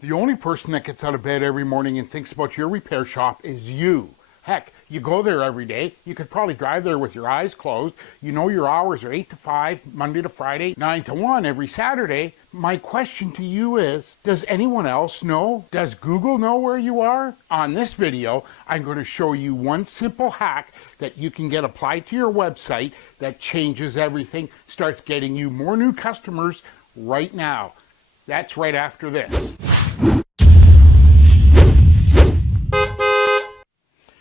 The only person that gets out of bed every morning and thinks about your repair shop is you. Heck, you go there every day. You could probably drive there with your eyes closed. You know your hours are 8 to 5, Monday to Friday, 9 to 1 every Saturday. My question to you is, does anyone else know? Does Google know where you are? On this video, I'm going to show you one simple hack that you can get applied to your website that changes everything, starts getting you more new customers right now. That's right after this.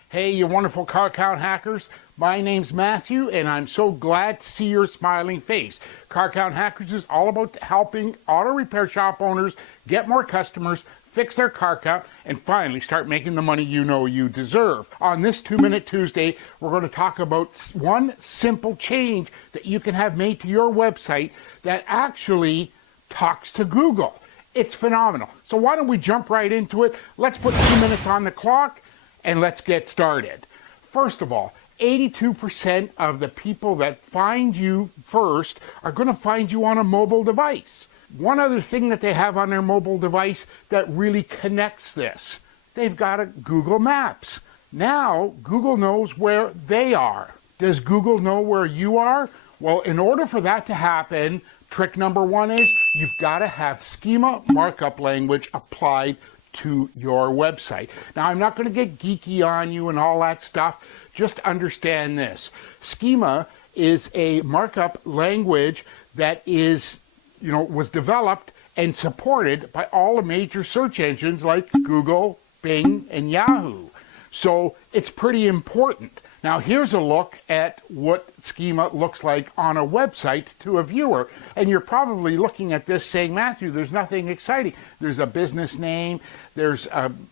Hey, you wonderful car count hackers. My name's Matthew, and I'm so glad to see your smiling face. Car Count Hackers is all about helping auto repair shop owners get more customers, fix their car count, and finally start making the money you know you deserve. On this 2-Minute Tuesday, we're going to talk about one simple change that you can have made to your website that actually talks to Google. It's phenomenal. So why don't we jump right into it? Let's put 2 minutes on the clock and let's get started. First of all, 82% of the people that find you first are going to find you on a mobile device. One other thing that they have on their mobile device that really connects this, they've got a Google Maps. Now, Google knows where they are. Does Google know where you are? Well, in order for that to happen, trick number one is you've got to have schema markup language applied to your website. Now, I'm not going to get geeky on you and all that stuff. Just understand this. Schema is a markup language that was developed and supported by all the major search engines like Google, Bing, and Yahoo. So it's pretty important. Now here's a look at what schema looks like on a website to a viewer. And you're probably looking at this saying, Matthew, there's nothing exciting. There's a business name, there's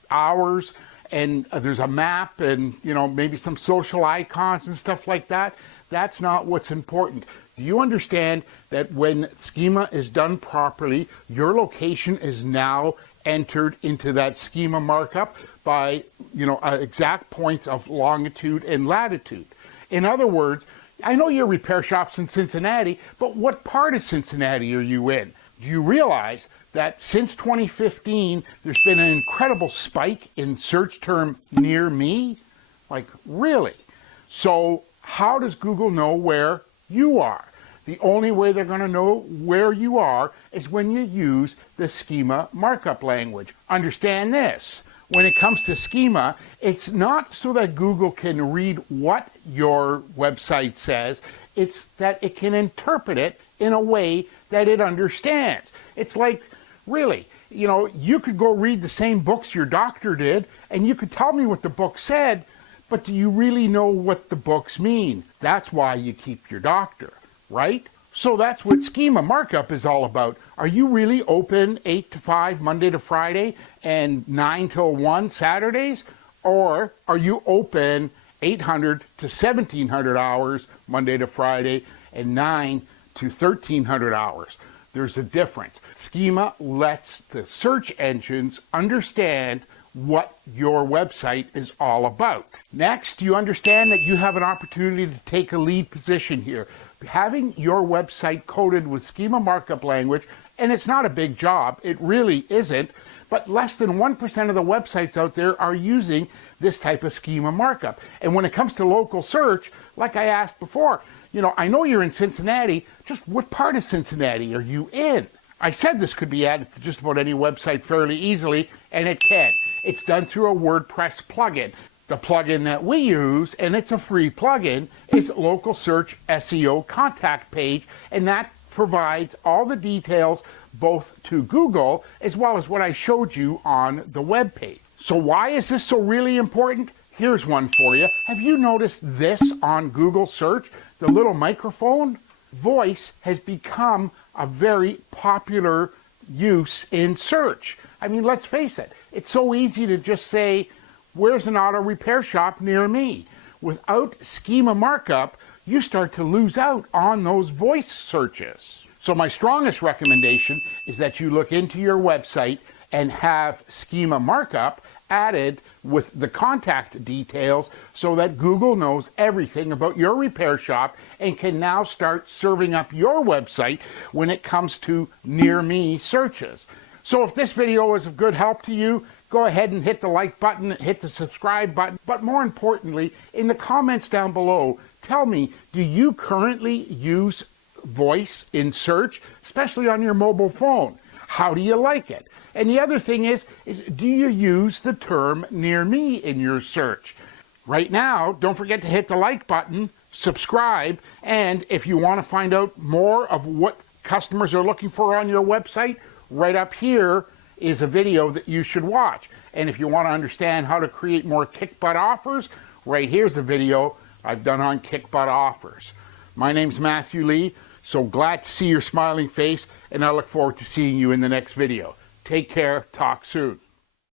hours, and there's a map, and maybe some social icons and stuff like that. That's not what's important. Do you understand that when schema is done properly, your location is now entered into that schema markup by exact points of longitude and latitude? In other words, I know your repair shop's in Cincinnati, but what part of Cincinnati are you in? Do you realize that since 2015, there's been an incredible spike in search term near me? Like, really? So how does Google know where you are? The only way they're going to know where you are is when you use the schema markup language. Understand this. When it comes to schema, it's not so that Google can read what your website says. It's that it can interpret it in a way that it understands. It's like, really, you could go read the same books your doctor did, and you could tell me what the book said, but do you really know what the books mean? That's why you keep your doctor, right? So that's what schema markup is all about. Are you really open 8 to 5 Monday to Friday and 9 till 1 Saturdays? Or are you open 800 to 1700 hours Monday to Friday and 9 to 1300 hours? There's a difference. Schema lets the search engines understand what your website is all about. Next, you understand that you have an opportunity to take a lead position here. Having your website coded with schema markup language, and it's not a big job, it really isn't, but less than 1% of the websites out there are using this type of schema markup. And when it comes to local search, like I asked before, I know you're in Cincinnati, just what part of Cincinnati are you in? I said this could be added to just about any website fairly easily, and it can. It's done through a WordPress plugin. The plugin that we use, and it's a free plugin, is Local Search SEO Contact Page, and that provides all the details both to Google as well as what I showed you on the web page. So why is this so really important? Here's one for you. Have you noticed this on Google search? The little microphone? Voice has become a very popular use in search. I mean, let's face it. It's so easy to just say, where's an auto repair shop near me? Without schema markup, you start to lose out on those voice searches. So my strongest recommendation is that you look into your website and have schema markup added with the contact details so that Google knows everything about your repair shop and can now start serving up your website when it comes to near me searches. So if this video was of good help to you, go ahead and hit the like button, hit the subscribe button, but more importantly, in the comments down below, tell me, do you currently use voice in search, especially on your mobile phone? How do you like it? And the other thing is do you use the term near me in your search? Right now, don't forget to hit the like button, subscribe, and if you want to find out more of what customers are looking for on your website, right up here is a video that you should watch. And if you want to understand how to create more kick butt offers, right here's a video I've done on kick butt offers. My name's Matthew Lee, so glad to see your smiling face, and I look forward to seeing you in the next video. Take care, talk soon.